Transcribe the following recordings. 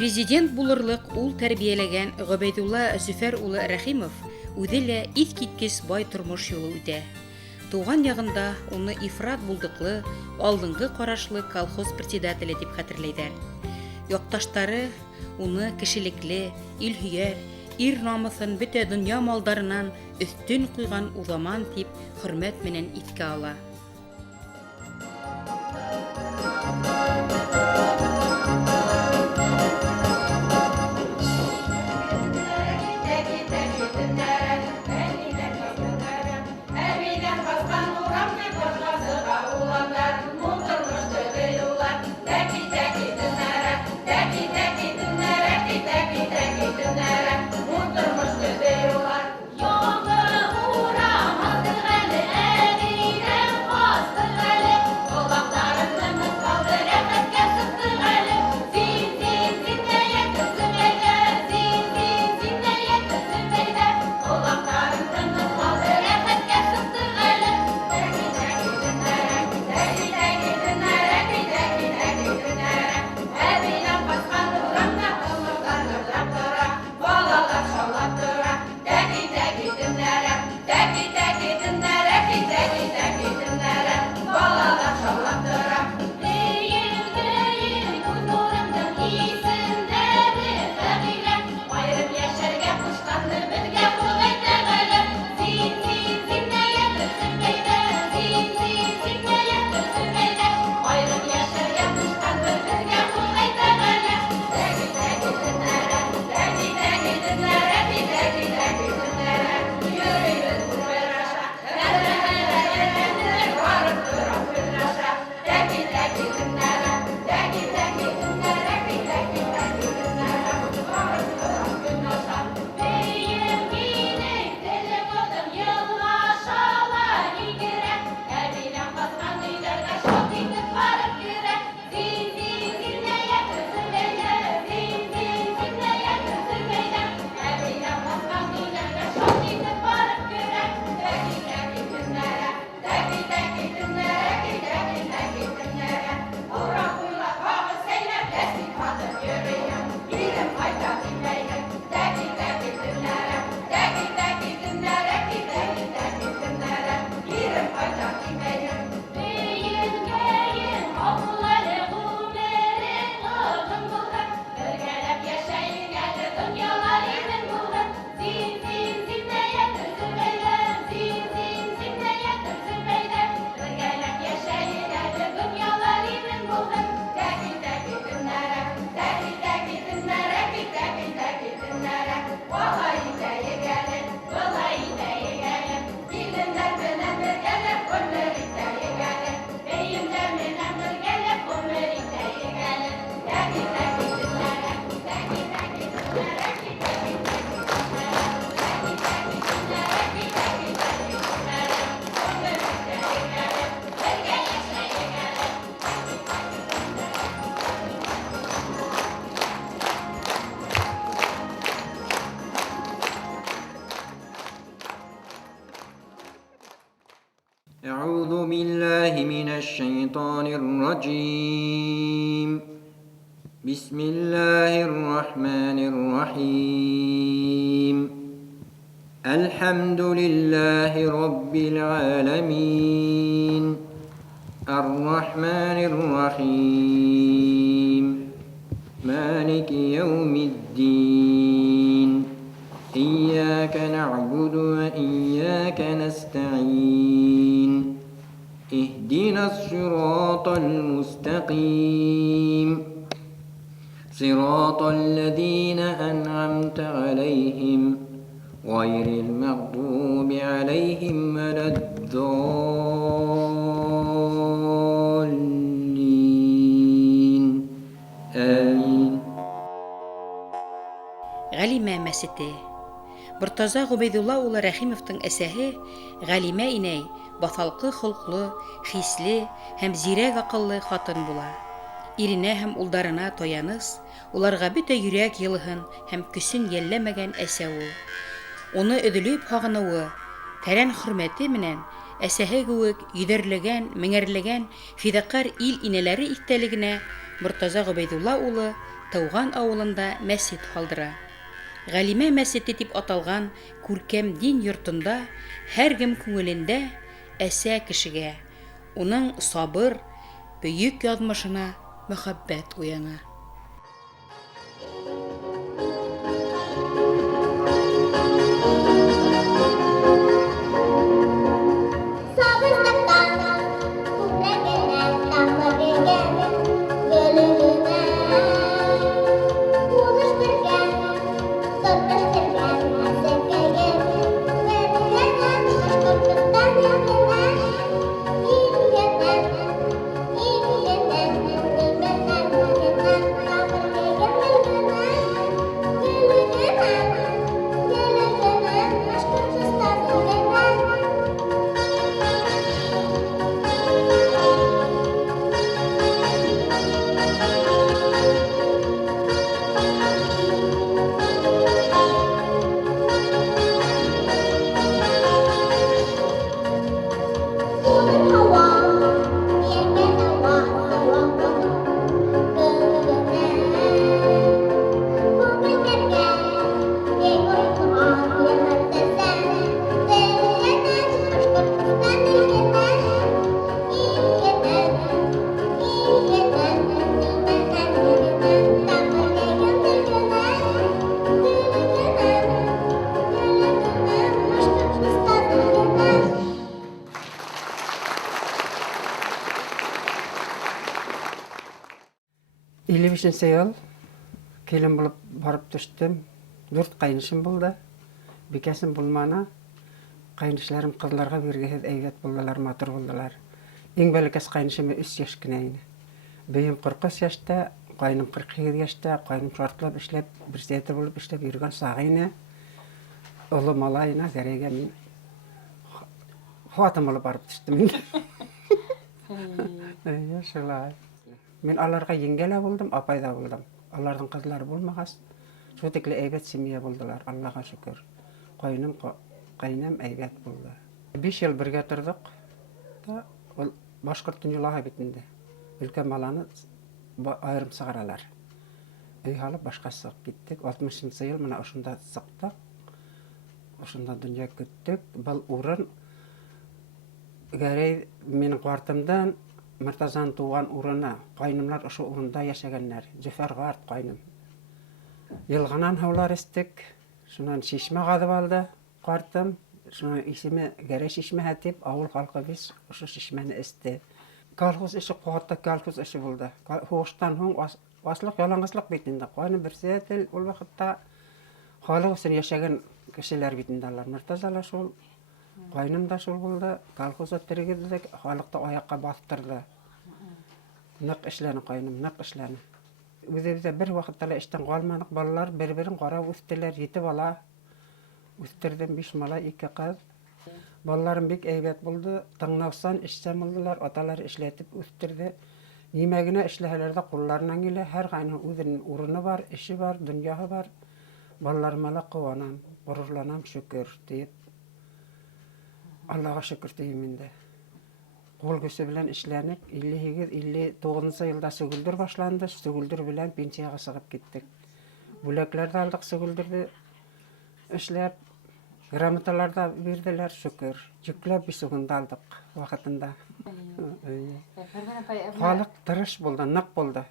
Президент булырлык ул тәрбияләгән Гобәйдулла Зөфәр улы Рәхимов үзе лә искиткеч бай тормыш юлы үтә. Туган ягында уны ифрат булдыклы, алдынгы карашлы колхоз председателе дип хәтерләйдәр. Якташтары уны кешелекле, илһөяр, ир намысын бөтә дөнья малдарынан өстен куйган узаман дип хөрмәт менән искә ала. أعوذ بالله من الشيطان الرجيم بسم الله الرحمن الرحيم الحمد لله رب العالمين الرحمن الرحيم مالك يوم الدين إياك نعبد وإياك نستعين اهدنا الصراط المستقيم صراط الذين أنعمت عليهم غير المغضوب عليهم ولا الضالين آمين. Галимә мәсете. Муртаза Гобәйдулла улы Рәхимовтың әсәһе Галимә инәй баҫалҡы холҡлы, хисле һәм зирәк аҡыллы хатын була. Иренә һәм улдарына таяныс, уларға бөтә йөрәк йылыһын һәм көсөн йәлләмәгән әсә ул. Уны өҙөлөп һағыныуы, тәрән хөрмәте менән әсәһе кеүек йөҙәрләгән, меңәрләгән фиҙаҡәр ил инәләре иҫтәлегенә Муртаза Гобәйдулла улы тыуган авылында мәсет халдыра. Галимә мәсете дип аталган күркәм дин йортында һәркем күңелендә әсә кешегә, уның сабыр, бөек язмышына мәхәббәт уяна. Бишенче ел келін болып барып түштім. 4 қайнышым болды. Бекесім болмана. Қайнышларым қызларға бергесіз әйбет болдылар, матур болдылар. Ең бәлікес қайнышым 3 яш кінәйіні. Бейім 40 яшта, қайным 47 яшта, қайным шартлап ішлеп, бір сетір болып ішлеп жүрген сағыйны. Ұлы малайына зәреге мен хуатым болып барып түштім. Шылай. Мен аларға еңгелі болдым, апайда болдым. Алардың қызлары болмағас. Шотеклі әйбет семья болдылар, Аллаға шүкір. Қайным әйбет болды. 5 ел бірге тұрдық. Ол башқұрт дүниелаға бетінде. Үлкен маланы айырым сығаралар. Үй халып башқа сығып кеттік. 60 ел мұна ұшында сықтық. Ұшында дүния күттік. Бұл ұрын гәрей менің қуартымдан Мұртазан туған ұрына, қайнымлар ұшы ұрында яшагенлер, Зөфәр ғарт қайным. Елғанан хаулар істік, шунан шешме ғадып алды қартым, шунан исеме гәрі шешме әтеп, ауыл қалқы біз ұшы шешмені істі. Калхуз іші қуатта калхуз іші болды. Хоғыштан хоң асылық, ялаңғыслық бетінде. Қайным бір сәтіл, ол вақытта халық үшін яшаген кішілер бетіндалар. Мұртазала шол. Қайным да шул болды, колхоз өттіргеді, халықты аяққа бастырды. Нық ішләні қайным, нық ішләні. Өзі бір вақыттала іштен қалманық балалар бір-бірін қарап өстілер, 7 бала. Өстірдім 5 мала, 2 қыз. Балаларым бек әйбет болды, тыңнаусан ішсем олдылар, аталар ішлетіп өстірді. Немегіне ішләлерді қолларынан келе, әр қайның өзінің ұрыны бар, іші бар, дүнияғы бар. Балаларымала қуанам, ғұрырланам, шүкір deyip. Allah'a şükür deyiminde. Kol gösü bilen işlenip, 58-59 yılda Sögüldür başlandı. Sögüldür bilen pensiyaga sığıp gittik. Bülekler de aldık Sögüldür'de işlep, gramatalar da verdiler şükür. Yüklep bir sığında aldık vakitinde. Halık tırış buldu, nık buldu.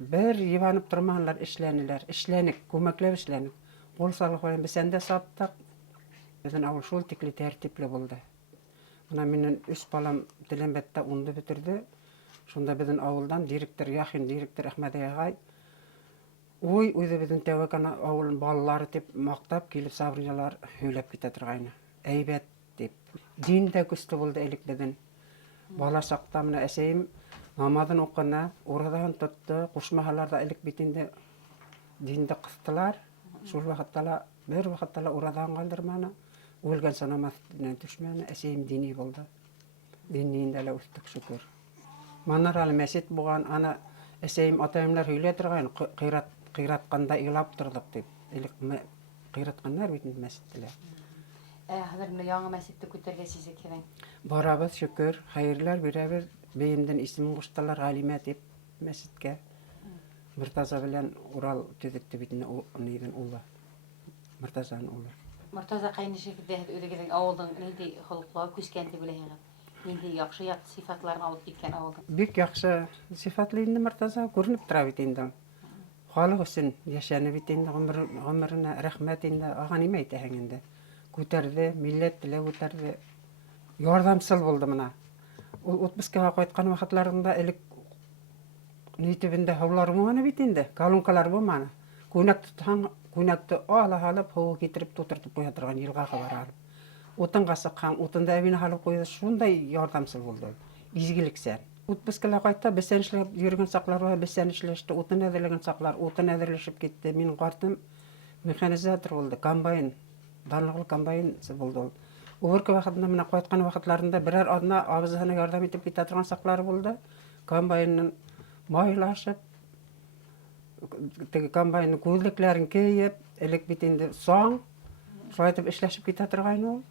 Bir yivanıp durmanlar işleniler, işlenik, kömekler işlenik. Kol sağlık veren biz sende sattık. Bizden avul şol tikli tertipli buldu. Buna menin 3 balam Dilembet'te undu bitirdi. Şunda bizden avuldan direktör Ahmet Ağay. Uydu bizden tevekana avulun balaları tip maktap kelip sabriyalar höylep kitedir gayna. Eybet dip. Din de küstü buldu elik bizden. Bala saktamına eseyim namazın okuna oradan tuttu. Kuşmahalarda elik bitinde dinde kıstılar. Şol vakittala bir vakittala oradan kaldırmana. Ölgen sanamazdan düşmeni eseyim dini buldu. Dinliğinde üstük şükür. Manar al mesit buğan ana eseyim atayımlar höyletirgen qıyratqanda ilap tırdık deyip. Qıyratqanlar bitin mesittiler. Hazır yanı mesitті көтерге size keren. Barabız şükür. Hayırlar birebir beyimden ismin kuştalar Halime deyip mesitke. Мұртаза белән Урал төҙөктө бит нидән улы. Мұртазаның улы. Мортаза кайнышык үдегеҙең ауылдың нинди холоҡлары күскән дип беләһегеҙ? Нинди яҡшы сифатларын алып киткән ауылдың? Бик яҡшы сифатлы инде Мұртаза, күренеп тора бит инде. Халыҡ өсөн йәшәне бит инде, ғүмеренә рәхмәт инде. Аға нимә әйтәһең инде? Күтәрҙе, милләтте лә күтәрҙе. Ярҙамсыл булды мына. Ул отпускаға ҡайтҡан ваҡытларында элек ни төбөндә һыулар булманы бит инде, колонкалар булманы. Күнәк тотһаң, күнәкте ала һалып, һыу китереп тутыртып ҡуя торған йылғаға бара алып. Утынға сыҡһаң, утынды әбине һалып ҡуйҙы, шундай ярҙамсыл булды. Изгелексән. Отпускала ҡайтта бесән эшләп йөрөгән саҡлар бар, бесән эшләште, утын әҙерләгән саҡлар, утын әҙерләшеп китте. Минең ҡартым механизатор булды, комбайн, данлыҡлы комбайн булды ул. Убыркы ваҡытында, менә ҡайтҡан ваҡытларында берәр аҙна абызыһына ярҙам итеп китә торған саҡлары булды. Комбайнын майлашып, теге комбайнның күҙлекләрен кейеп, элек бит инде саң, шулай итеп эшләшеп китә торғайны ул.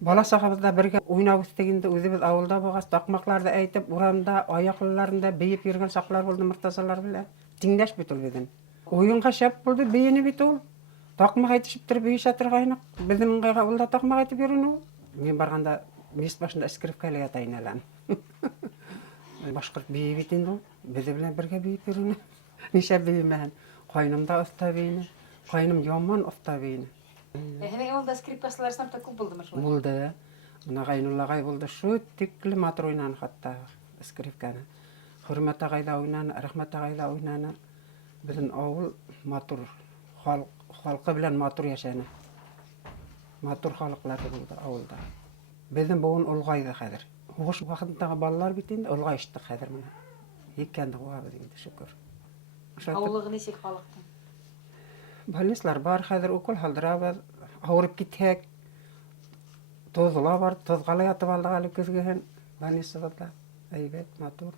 Бала сағыбыҙҙа бергә уйнап үҫтек инде, үҙебеҙ ауылда булғас, таҡмаҡларҙы әйтеп, урамда, аяҡлыларында бейеп йөрөгән саҡлар булды Мортазалар белән. Тиңдәш бит ул беҙҙең. Уйынға шәп булды, бейене бит ул. Таҡмаҡ әйтешеп тороп бейешә торғайныҡ. Беҙҙең ыңғайға ул да таҡмаҡ әйтеп йөрөнө ул. Мин барғанда мейес башында скрипкәлә ята ине лә. Башҡорт бейе бит инде ул. Беҙ белән бергә бейеп йөрөнө. Нишә бейемәһен. Ҡайным да оҫта бейене. Ҡайным яман оҫта бейене. Һеҙҙең ауылда скрипкасылар сафта күп булдымы шулай? Булды. Бына Ғайнулла ағай булды. Шу тикле матур уйнаны хатта скрипканы. Хөрмәт ағай да уйнаны, Рәхмәт ағай да уйнаны. Беҙҙең ауыл матур, халҡы белән матур йәшәне. Матур халыҡлар булды ауылда. Беҙҙең быуын олғайҙы хәҙер. Һуғыш ваҡытындағы балалар бит инде олғайышты хәҙер менә. Еккәнде һуғабыҙ инде, шөкөр. Ауылығы нисек халыҡтың? Больницалар бар, хәҙер укол һалдырабыҙ. Ауырып китһәк, тоҙла бар, тоҙға ла ятып алдыҡ әле көҙгөһөн. Больницабыҙҙа әйбәт, матур.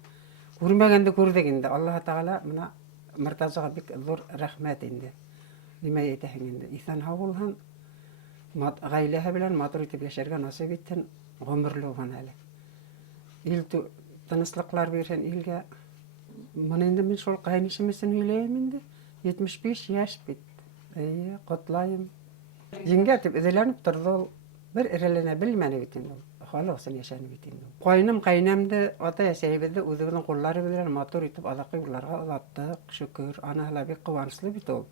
Күрмәгәнде күрҙек инде. Аллаһы Тәғәлә мына Мортазаға бик ҙур рәхмәт инде. Нимә әйтәһең инде? Иҫән һау булһын, ғаиләһе белән матур итеп йәшәргә насип итһен, ғүмерле булһын әле. Ил тыныслыҡлар бирһен илгә. Мына инде мин шул ҡайнышым өсөн һөйләйем инде. 75 йәш бит. Эйе, ҡотлайым. Еңгә тип эҙеләнеп торҙо ул. Бер эреләнә белмәне бит инде ул. Халыҡ өсөн йәшәне бит инде ул. Ҡайным, ҡәйнәмде, ата-әсәйебеҙҙе үҙебеҙҙең ҡуллары белән матур итеп аҙаҡҡы юлларға оҙаттыҡ. Шөкөр. Анаһы ла бик ҡыуаныслы бит ул.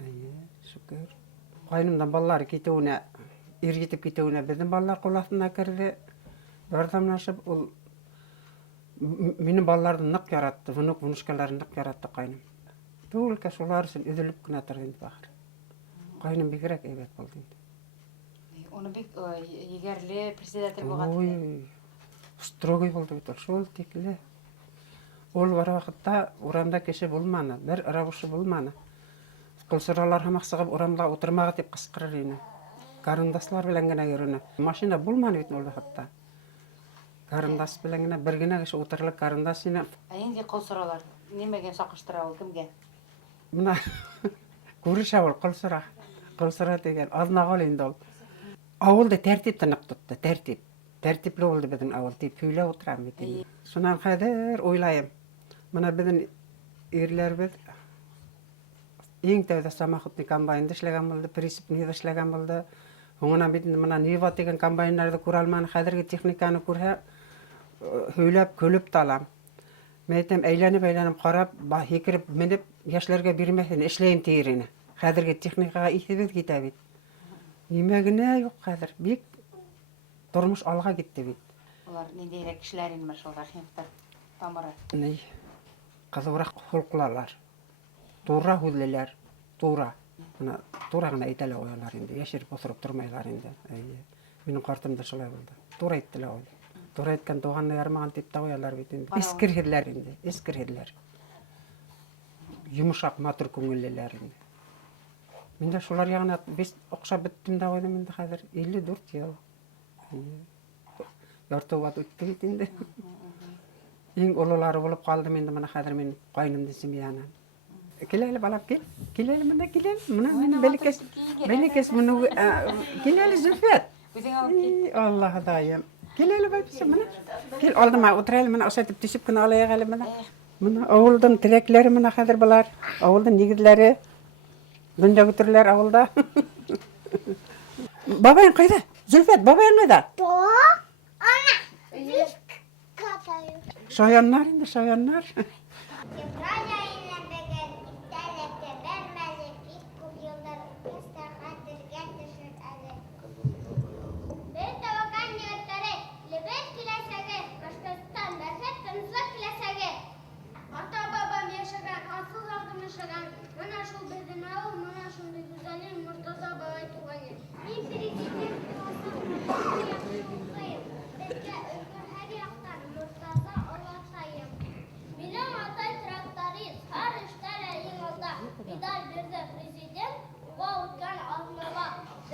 Эйе, шөкөр. Ҡайнымдан балалары китеүенә, ир етеп китеүенә беҙҙең балалар ҡул аҫтына керҙе. Ярҙамлашып ул минең балаларҙы ныҡ яратты, внук-внучкаларын ныҡ яратты ҡайным. Түлкә шулар өсөн өҙөлөп кенә торҙо инде бахыр. Ҡайным бигерәк әйбәт булды инде. Уны бик егәрле председатель булған. Ой, строгой булды бит ул, шул тикле. Ул бар ваҡытта урамда кеше булманы, бер рабышы булманы. Ҡолсоралар һымаҡ сығып урамда ултырмағыҙ тип ҡысҡырыр ине. Карындаслар белән генә йөрөнө. Машина булманы бит ул ваҡытта. Карындас белән генә, бер генә кеше ултырырлыҡ карындас ине. Ә инде ҡолсоралар нимәгә саҡыштыра ул, кемгә? Мына күрешә ул ҡолсора. Ҡолсора тигән аҙнағол инде ул. Ауылды тәртипте ныҡ тотто, тәртип. Тәртипле булды беҙҙең ауыл, тип һөйләп ултырам бит инде. Шунан хәҙер уйлайым. Мына беҙҙең ирләрбеҙ иң тәүҙә самоходный комбайнды эшләгән булды, прицепный эшләгән булды. Һуңынан бит мына Нива тигән комбайндарҙы күрә алманы. Хәҙерге техниканы күрһә, һөйләп, көлөп талам. Мен әйтәм, әйләнеп ҡарап, һикереп, менеп, йәшләргә бирмәҫен, эшләйем тиер ине. Хәҙерге техникаға иҫебеҙ китә бит. Нимә генә юҡ хәҙер. Бик тормош алға китте бит. Улар ниндәйерәк кешеләр инде шул Рәхимовтар тамыры. Ни, ҡыҙыуыраҡ холҡлалар. Тура һүҙлеләр, тура. Бына тура ғына әйтәлә оялар инде. Йәшереп оҫороп тормайлар инде. Минең ҡартым да шулай булды. Тура әйттелә ул. Тура әйткән туғанны ярмаған тип тә оялар бит инде. Искерһеҙләр инде, искерһеҙләр. Йомшаҡ, матур күңеллеләр инде. Мин дә шулар яғына бес оҡшап бөттөм дә уйладым инде хәҙер. 54 йыл. Ярты ват үтте бит инде. Иң ололары булып ҡалдым инде мына хәҙер мин ҡайнымдың семьяһынан. Кил әле балам, кил. Кил әле мына, кил әле. Мына минең бәләкәс мына кил әле Зөлфәт. Үҙең алып кил. Аллаһ даим. Кил әле байбисә мына. Кил алдыма ултыр әле мына ошайтып төшөп кенә алайыҡ әле мына. Мына авылдың тирәкләре мына хәзер булар. Авылдың нигезләре. Дөнья көтерләр авылда. Бабаң кайда? Зөлфәт, бабаң кайда? Шаяннар инде, шаяннар.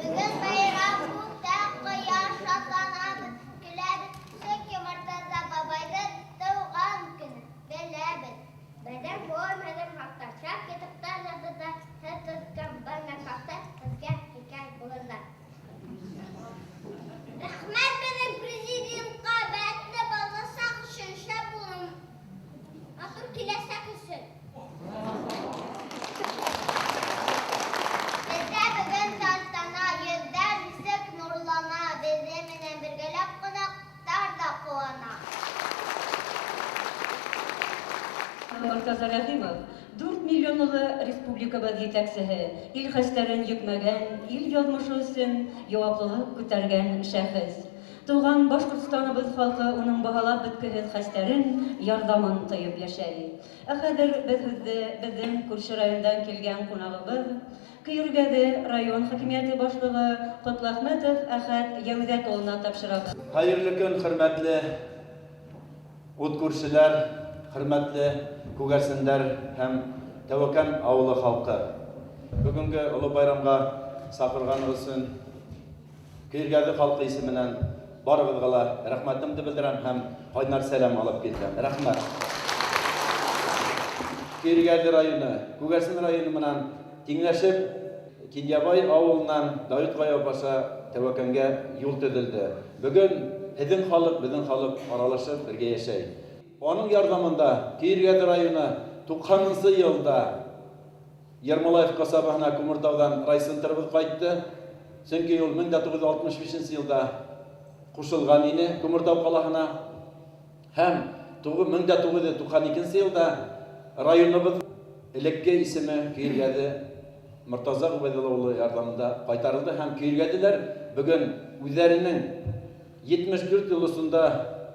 Bugün bayramımızda kıyaş atlanamız, güleriz. Çünkü Murtaza babayın doğum günü. Belebin. Beden görmedim hatta. Şak edip tarladı da hıtızkan bana kalktı. Hızgen hikaye bulurlar. Rahmet benim prezident kabetine bağlasak şunşa bulun. Asıl kilesek üstün. Bizde bugün tantana, yüzler yüzük nurlana, bizimle birgelep konaklar da kuvana. Мортаза Рәхимов 4 миллионлы республикабыз җитәкчеһе, ил хәстәрен йөкмәгән, ил язмышы өчен җаваплылык күтәргән шәхес. Туган Башкортстаныбыз халкы уның баһалап беткеһез хәстәрен, ярдәмен тоеп яшәй. Ә хәзер безнең күрше райондан килгән кунагыбыз Кыйргәде район хакимияте башлыгы Котлахметов Әхәт Яүдәт улына тапшырабыз. Hayırlı gün, hürmetli ут күршеләр, hürmetli күгәрсеннәр һәм Тәвәккән авылы халкы. Бүгенге олы байрамга сакырганыгыз өчен Кыйргәде халкы исеменнән барыгызга ла рәхмәтемне белдерәм һәм кайнар сәлам алып киләм. Рәхмәт. Кыйргәде районы, Күгәрсен районы менән тиңләшеп, Кинябай авылынан Давид Гая баша Тәвәккәнгә юл төзелде. Бүген һеҙҙең халык, беҙҙең халык аралашып бергә яшәй. Аның ярдәмендә Кыйргәде районы 90-нчы елда Ермолаев касабаһына Күмертаудан райцентрыбыз кайтты. Чөнки ул 1965 елда кушылган иде Күмертау калаһына. Һәм 1992 елда районыбыз элекке исеме Кыйргәде Мортаза Губайдулла улы ярдәмендә кайтарылды һәм Кыйргәделәр бүген үзләренең 74 елысында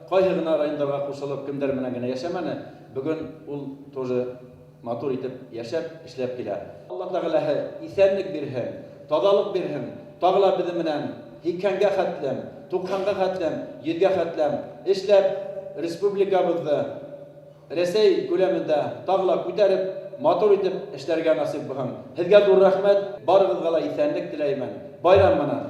кайһы гына районнарга кушылып кемдер менән генә яшәмәне, бүген ул тоже матур итеп яшәп, эшләп килә. Алла Тәгаләһе исәнлек бирһен, тазалык бирһен, тагыла безнең менән һикәнгә хәтлем, 90-га хәтлем, 100-гә хәтлем эшләп республикабызды Рәсәй күләмендә тагыла күтәреп, матур итеп эшләргә насип булһын. Һеҙгә зур рәхмәт, барыгызга ла исәнлек теләймен. Байрам менән.